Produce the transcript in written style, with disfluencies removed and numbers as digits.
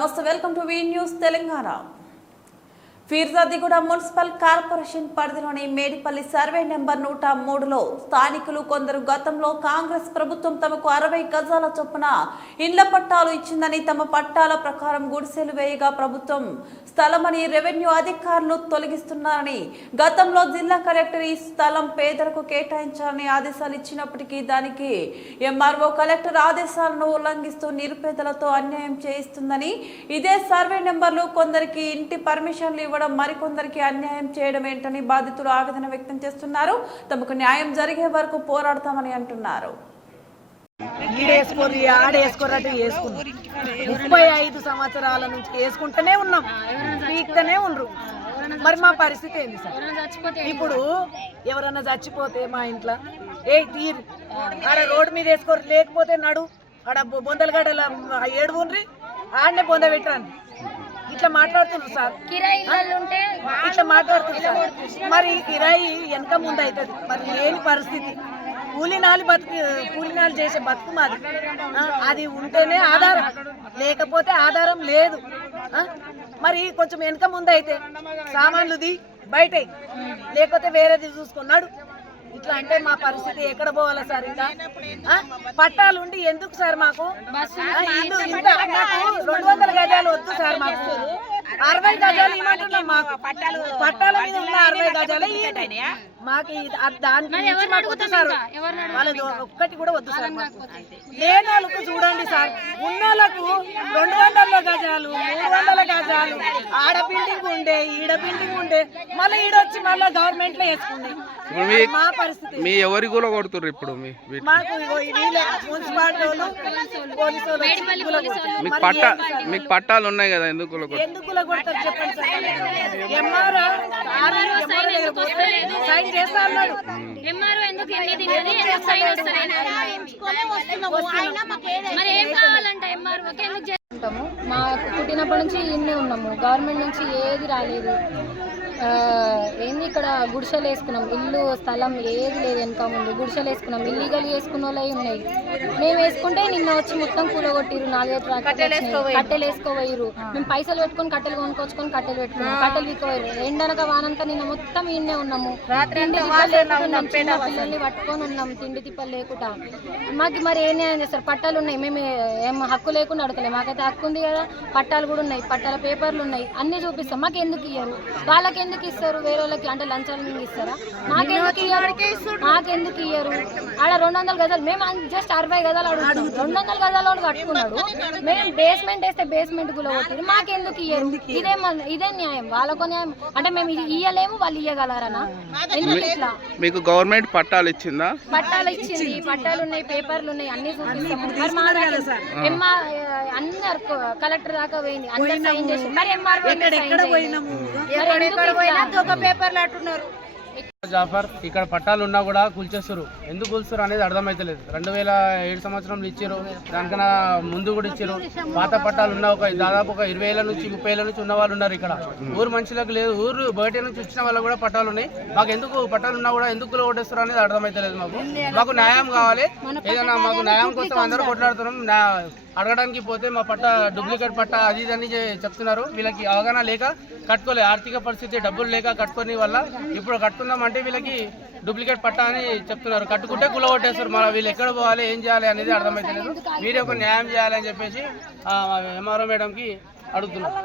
నమస్తే, welcome to V news Telangana. Peerzadiguda municipal corporation పరిధిలోని Medipalli survey number 103లో స్థానికులు కొందరు గతంలో కాంగ్రెస్ ప్రభుత్వం తమకు 60 గజాల చొప్పున ఇండ్ల పట్టాలు ఇచ్చిందని, తమ పట్టాల ప్రకారం గుడిసెలు వేయగా ప్రభుత్వం స్థలమని రెవెన్యూ అధికారులు తొలగిస్తున్నారని, గతంలో జిల్లా కలెక్టర్ ఈ స్థలం పేదలకు కేటాయించాలని ఆదేశాలు ఇచ్చినప్పటికీ దానికి ఎంఆర్ఓ కలెక్టర్ ఆదేశాలను ఉల్లంఘిస్తూ నిరుపేదలతో అన్యాయం చేయిస్తుందని, ఇదే సర్వే నెంబర్లు కొందరికి ఇంటి పర్మిషన్లు ఇవ్వడం, మరికొందరికి అన్యాయం చేయడం ఏంటని బాధితులు ఆవేదన వ్యక్తం చేస్తున్నారు. తమకు న్యాయం జరిగే వరకు పోరాడతామని అంటున్నారు. 35 సంవత్సరాల నుంచి వేసుకుంటూనే ఉన్నాం, పీక్తూనే ఉండ్రు. మరి మా పరిస్థితి ఏంది సార్? ఇప్పుడు ఎవరన్నా చచ్చిపోతే మా ఇంట్లో తీరు ఆడ రోడ్డు మీద వేసుకోరు, లేకపోతే నడు ఆడ బొందలగడ్డల ఏడుగుండ్రి ఆడనే బొంద పెట్టండి. ఇట్లా మాట్లాడుతున్నారు సార్, ఇట్లా మాట్లాడుతున్నారు సార్. మరి కిరాయి వెనక ముందు అవుతుంది, మరి లేని పరిస్థితి. కూలినాలు చేసే బతుకు మాది. అది ఉంటేనే ఆధారం, లేకపోతే ఆధారం లేదు. మరి కొంచెం వెనక ముందు అయితే సామాన్లుది బయట, లేకపోతే వేరేది చూసుకున్నాడు. ఇట్లా అంటే మా పరిస్థితి ఎక్కడ పోవాలా సార్? ఇంకా పట్టాలు ఉండి ఎందుకు సార్ మాకు? ఇంత 200 గజాలు వద్దు సార్, మాకు 60 గజాలు ఇవ్వమంటున్నాం. మాకు పట్టాల మీద ఉన్న 60 గజాలు మాకు దానికి మాకు వద్దు సార్. వాళ్ళది ఒక్కటి కూడా వద్దు సార్. మాకు లేని వాళ్ళకు చూడండి సార్, ఉన్న వాళ్ళకు 200 గజాలు 300 గజాలు ఆడ బిల్డింగ్ ఉండే, ఈడ బిల్డింగ్ ఉండే, మళ్ళీ ఈడొచ్చి మళ్ళీ గవర్నమెంట్ లో వేసుకుంది. మా పరిస్థితి మీ ఎవరి కూడా కొడుతుర్రు ఇప్పుడు? మాకు మున్సిపాలిటీ వాళ్ళు, పోలీసు మీకు పట్టాలు ఉన్నాయి కదా, ఎందుకు కొడతారు చెప్పండి సార్? ఎంఆర్ఓ సైన్ చేస్తా అన్నాడు. మాకు పుట్టినప్పటి నుంచి ఇన్నే ఉన్నాము, గవర్నమెంట్ నుంచి ఏది రాలేదు. ఏంది ఇక్కడ గుడిసెలు వేసుకున్నాం, ఇల్లు స్థలం ఏది లేదు. వెనక ముందు గుడిసెలు వేసుకున్నాం, ఇల్లీగల్ వేసుకున్న వాళ్ళవి ఉన్నాయి. మేము వేసుకుంటే నిన్న వచ్చి మొత్తం కూలగొట్టిరు, 4 కట్టెలు వేసుకోపోయిరు. మేము పైసలు పెట్టుకొని కట్టెలు కొనుక్కొచ్చుకొని కట్టెలు పెట్టుకున్నాం, కట్టెలు విక్కోపోయారు. ఎండనక వానంతా నిన్న మొత్తం ఈయనే ఉన్నాము, పిల్లల్ని పట్టుకొని ఉన్నాం, తిండి తిప్పలు లేకుండా. మాకు మరి ఏం న్యాయం చేస్తారు? పట్టాలు ఉన్నాయి, మేము ఏం హక్కు లేకుండా అడగలేము. మాకైతే హక్కు ఉంది కదా, పట్టాలు కూడా ఉన్నాయి, పట్టాల పేపర్లు ఉన్నాయి, అన్నీ చూపిస్తాం. మాకు ఎందుకు ఇయ్యరు? వాళ్ళకి ఎందుకు ఇస్తారు? వేరే వాళ్ళకి అంటే లంచాలు మేము ఇస్తారా? మాకెందుకు ఇయ్యరు? ఆడ 200 గజాలు, మేము జస్ట్ 60 గజాలు అడుగుతాం. 200 గజాలు కట్టుకున్నాడు, మేము బేస్మెంట్ వేస్తే బేస్మెంట్ కూడా కొట్టిరు. మాకెందుకు ఇయ్యరు? ఇదే న్యాయం? వాళ్ళకు న్యాయం అంటే మేము ఇయ్యలేము, వాళ్ళు ఇయ్యగలరనా? ఎందుకు ఇట్లా? మీకు గవర్నమెంట్ పట్టాలు ఇచ్చిందా? పట్టాలు ఇచ్చింది, పట్టాలు ఉన్నాయి, పేపర్లు ఉన్నాయి, అన్ని చూపిస్తాము. అందరు కలెక్టర్ దాకా పోయింది, అందరు సైన్ చేసి, మరి జాఫర్ ఇక్కడ పట్టాలు ఉన్నా కూడా కూల్చేస్తారు. ఎందుకు కూల్స్తారు అనేది అర్థమైతలేదు. 2007 సంవత్సరంలో ఇచ్చారు, దానికన్నా ముందు కూడా ఇచ్చారు. పాత పట్టాలు ఉన్న దాదాపు 20 ఏళ్ళ నుంచి 30 ఏళ్ళ నుంచి ఉన్న వాళ్ళు ఉన్నారు ఇక్కడ. ఊరు మనుషులకు లేదు, ఊరు బయట నుంచి వచ్చిన వాళ్ళు కూడా పట్టాలు ఉన్నాయి. మాకు ఎందుకు పట్టాలు ఉన్నా కూడా ఎందుకు ఓటేస్తారు అనేది అర్థమైతలేదు. మాకు న్యాయం కావాలి. ఏదైనా మాకు న్యాయం కోసం అందరూ కొట్లాడుతున్నాం. అడగడానికి పోతే మా పట్ట డూప్లికేట్ పట్ట అది ఇది అని చెప్తున్నారు. వీళ్ళకి అవగాహన లేక కట్టుకోలే, ఆర్థిక పరిస్థితి డబ్బులు లేక కట్టుకునే వల్ల ఇప్పుడు కట్టుకుందామంటే వీళ్ళకి డూప్లికేట్ పట్ట అని చెప్తున్నారు. కట్టుకుంటే కులగొట్టేస్తారు. మరి వీళ్ళు ఎక్కడ పోవాలి, ఏం చేయాలి అనేది అర్థమైతలేదు. మీరే ఒక న్యాయం చేయాలని చెప్పేసి ఎంఆర్ఓ మేడంకి అడుగుతున్నారు.